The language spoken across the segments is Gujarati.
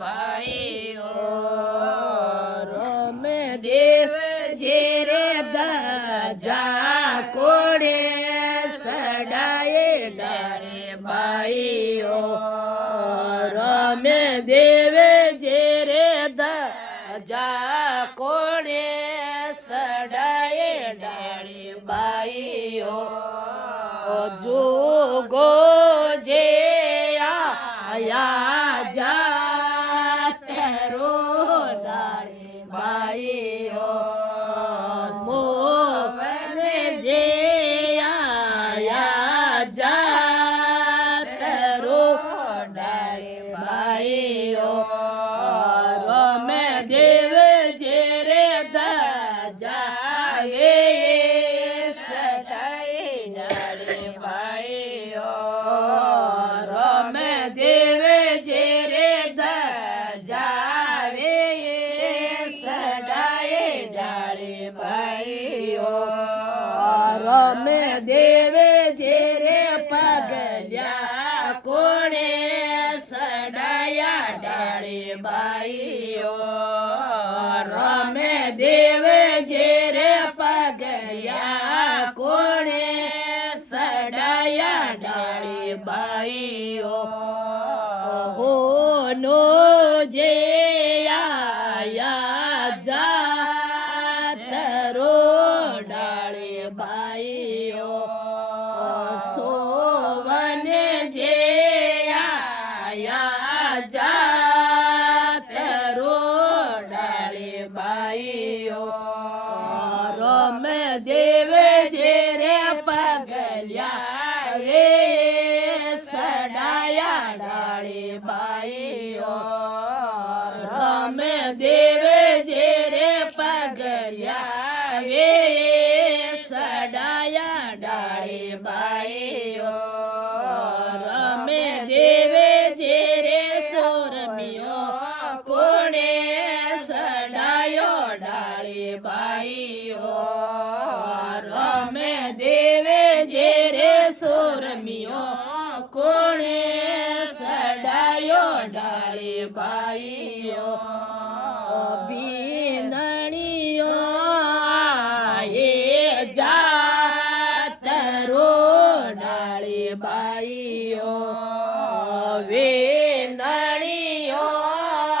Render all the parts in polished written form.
ભાઈઓ રમે દેવ જે રે ધજા કોડે સડાએ ડાળે ભાઈઓ રમે દેવ જે રે ધજા કોડે સડાએ ડાળે ભાઈઓ જોગો જે આયા જાતરો ડાળે ભાઈઓ મોવને જે આયા જાતરો ડાળે ભાઈઓ રમે દેવ જે રે ધજાએ સડાએ ડાળે ભાઈઓ રમે દેવ જે રે ધજાએ સડાએ ડાળે ભાઈઓ રમે દેવ જે રે પગલ્યા કોણે સડાયા ડાળે ભાઈઓ રમે દેવ જે રે પગલ્યા કોણે સડાયા ડાળે ભાઈઓ હો નો જે આયા જાતરો ડાળે ભાઈઓ સોવને જે આયા જાતરો ડાળે ભાઈઓ રમે દેવ જે રે પગલ્યા રે સડાયા ડાળે ભાઈઓ રમે દેવ જે રે પગલ્યા રે સડાયા ડાળે ભાઈઓ રમે દેવ જે રે સોરમિયો કોણે સડાયો ડાળે ભાઈઓ રમે દેવ જે રે સોરમિયો કોણે સડાયો ડાળે ભાઈઓ બીનણીઓ આયે જાતરો ડાળે ભાઈઓ વેનણીઓ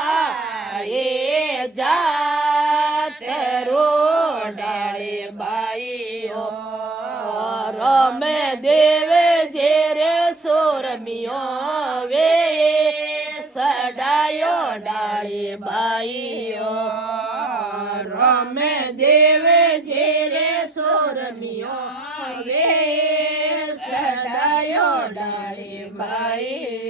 આયે જાતરો ડાળે ભાઈઓ રમે દેવ જે રે સોરમિયો વે સડાયો ડાળે ભાઈઓ રમે દેવ જે રે સોરમિયો વે સડાયો ડાળે ભાઈઓ